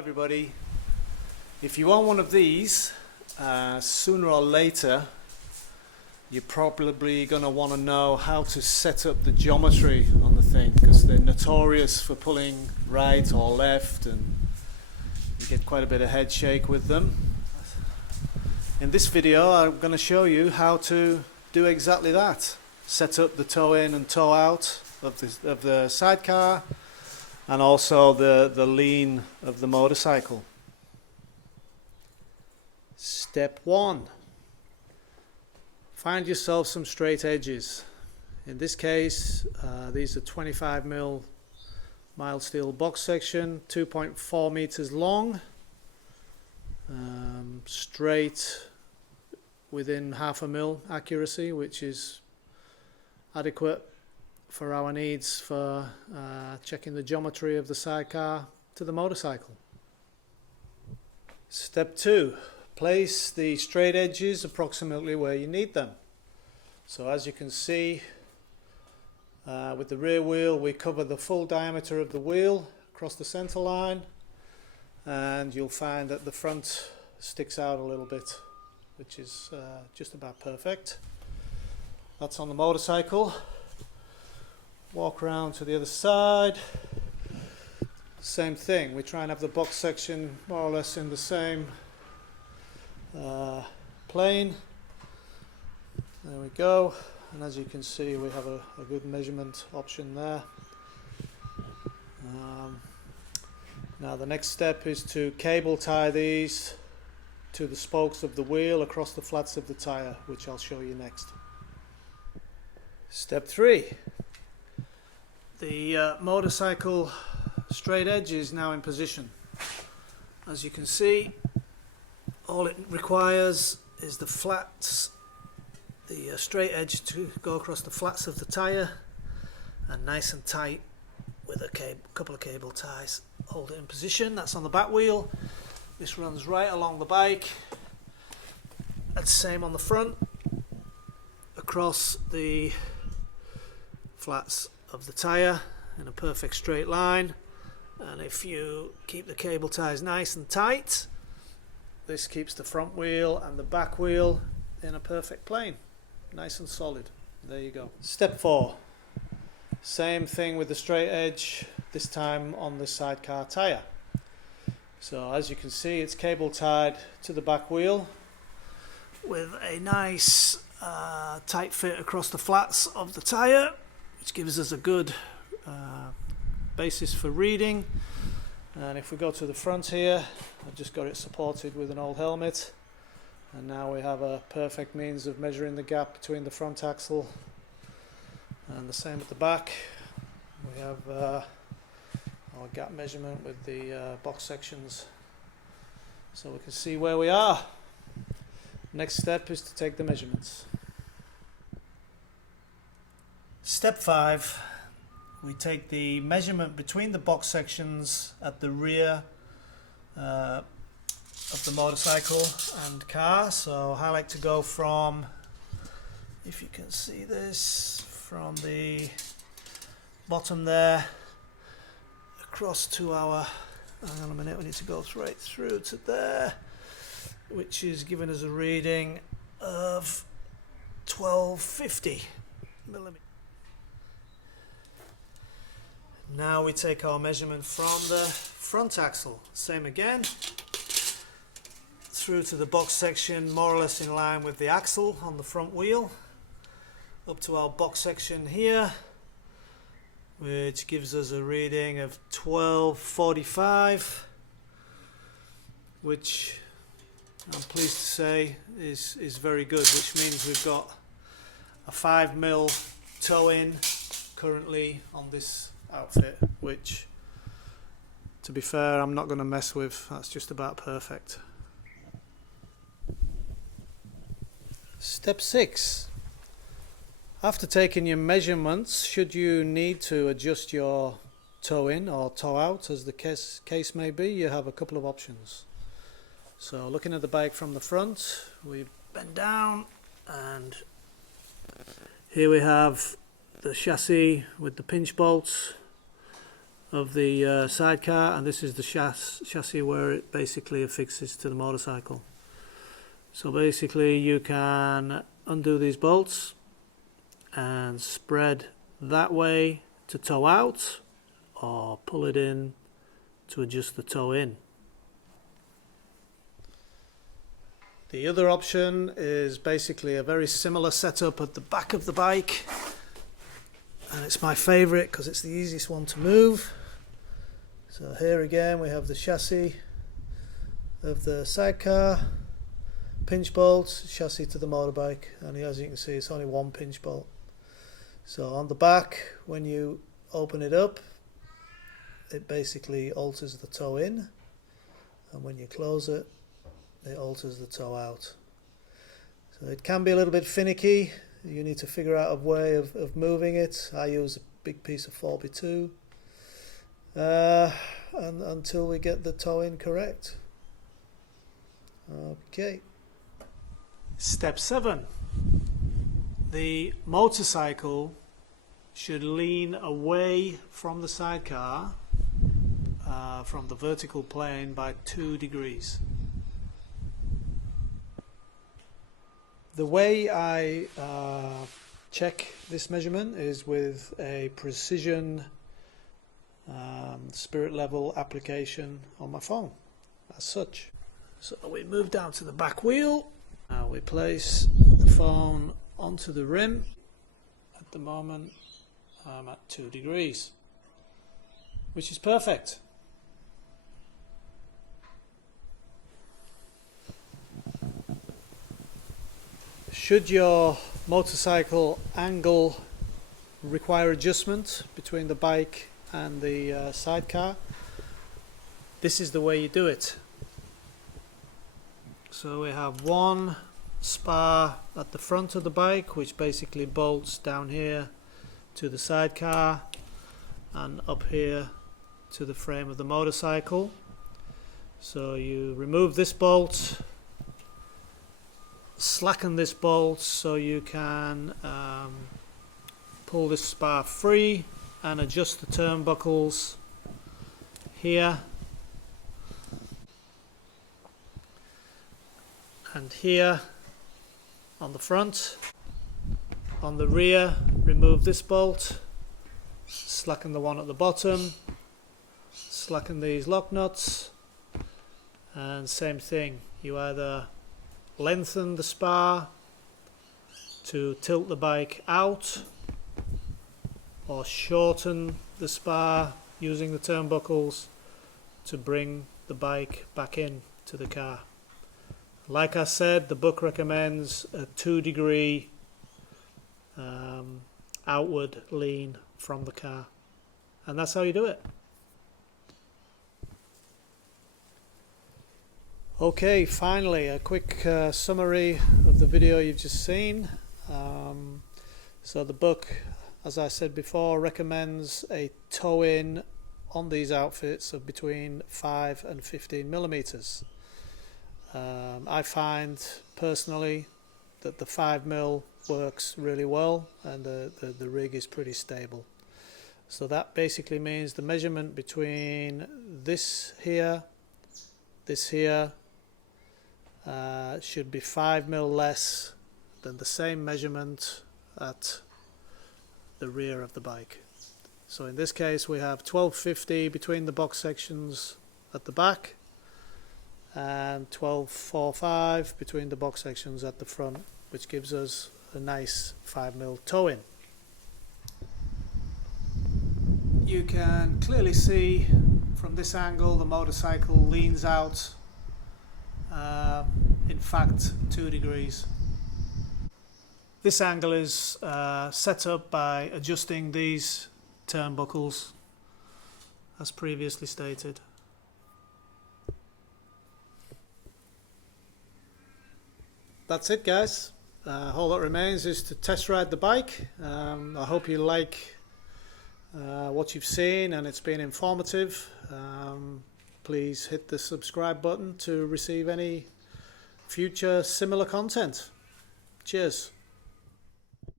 everybody. If you want one of these, sooner or later you're probably going to want to know how to set up the geometry on the thing, because they're notorious for pulling right or left and you get quite a bit of head shake with them. In this video I'm going to show you how to do exactly that. Set up the toe in and toe out of the sidecar, and also the lean of the motorcycle. Step 1. Find yourself some straight edges. In this case, these are 25mm mild steel box section, 2.4 meters long, straight within 0.5 mil accuracy, which is adequate for our needs for checking the geometry of the sidecar to the motorcycle. Step 2. Place the straight edges approximately where you need them. So as you can see, with the rear wheel we cover the full diameter of the wheel across the center line, and you'll find that the front sticks out a little bit, which is just about perfect. That's on the motorcycle. Walk around to the other side. Same thing, we try and have the box section more or less in the same plane. There we go, and as you can see we have a good measurement option there. Now the next step is to cable tie these to the spokes of the wheel across the flats of the tyre, which I'll show you next. Step 3. The motorcycle straight edge is now in position. As you can see, all it requires is the flats, the straight edge to go across the flats of the tyre, and nice and tight with a couple of cable ties hold it in position. That's on the back wheel. This runs right along the bike. That's the same on the front, across the flats of the tyre in a perfect straight line. And if you keep the cable ties nice and tight, this keeps the front wheel and the back wheel in a perfect plane, nice and solid. There you go. Step 4. Same thing with the straight edge, this time on the sidecar tyre. So as you can see, it's cable tied to the back wheel with a nice tight fit across the flats of the tyre, which gives us a good basis for reading. And if we go to the front here, I've just got it supported with an old helmet, and now we have a perfect means of measuring the gap between the front axle, and the same at the back. We have our gap measurement with the box sections, so we can see where we are. Next step is to take the measurements. Step 5. We take the measurement between the box sections at the rear of the motorcycle and car. So I like to go from, if you can see this, from the bottom there across to our, hang on a minute, we need to go right through to there, which is giving us a reading of 1250 millimeters. Now we take our measurement from the front axle, same again, through to the box section more or less in line with the axle on the front wheel, up to our box section here, which gives us a reading of 1245, which I'm pleased to say is very good, which means we've got a 5mm toe in currently on this outfit, which, to be fair, I'm not going to mess with. That's just about perfect. Step 6. After taking your measurements, should you need to adjust your toe in or toe out, as the case may be, you have a couple of options. So looking at the bike from the front, we bend down, and here we have the chassis with the pinch bolts of the sidecar, and this is the chassis where it basically affixes to the motorcycle. So basically you can undo these bolts and spread that way to tow out, or pull it in to adjust the tow in. The other option is basically a very similar setup at the back of the bike, and it's my favourite because it's the easiest one to move. So here again we have the chassis of the sidecar, pinch bolts, chassis to the motorbike, and as you can see it's only one pinch bolt. So on the back, when you open it up, it basically alters the tow in, and when you close it, it alters the tow out. So it can be a little bit finicky. You need to figure out a way of moving it. I use a big piece of 4x2 and until we get the tow in correct. Okay. Step 7. The motorcycle should lean away from the sidecar, from the vertical plane, by 2 degrees. The way I check this measurement is with a precision spirit level application on my phone, as such. So we move down to the back wheel. Now we place the phone onto the rim. At the moment I'm at 2 degrees, which is perfect. Should your motorcycle angle require adjustment between the bike and the sidecar, this is the way you do it. So we have one spar at the front of the bike, which basically bolts down here to the sidecar and up here to the frame of the motorcycle. So you remove this bolt, slacken this bolt so you can pull this spar free and adjust the turnbuckles here and here on the front. On the rear, remove this bolt, slacken the one at the bottom, slacken these lock nuts, and same thing, you either lengthen the spar to tilt the bike out, or shorten the spar using the turnbuckles to bring the bike back in to the car. Like I said, the book recommends a 2 degree outward lean from the car, and that's how you do it. Okay, finally a quick summary of the video you've just seen. So the book, as I said before, recommends a toe in on these outfits of between 5 and 15 millimeters. I find personally that the 5mm works really well, and the rig is pretty stable. So that basically means the measurement between this here should be 5mm less than the same measurement at the rear of the bike. So in this case we have 1250 between the box sections at the back and 1245 between the box sections at the front, which gives us a nice 5mm toe in. You can clearly see from this angle the motorcycle leans out, in fact 2 degrees. This angle is set up by adjusting these turnbuckles as previously stated. That's it, guys. All that remains is to test ride the bike. I hope you like what you've seen and it's been informative. Please hit the subscribe button to receive any future similar content. Cheers.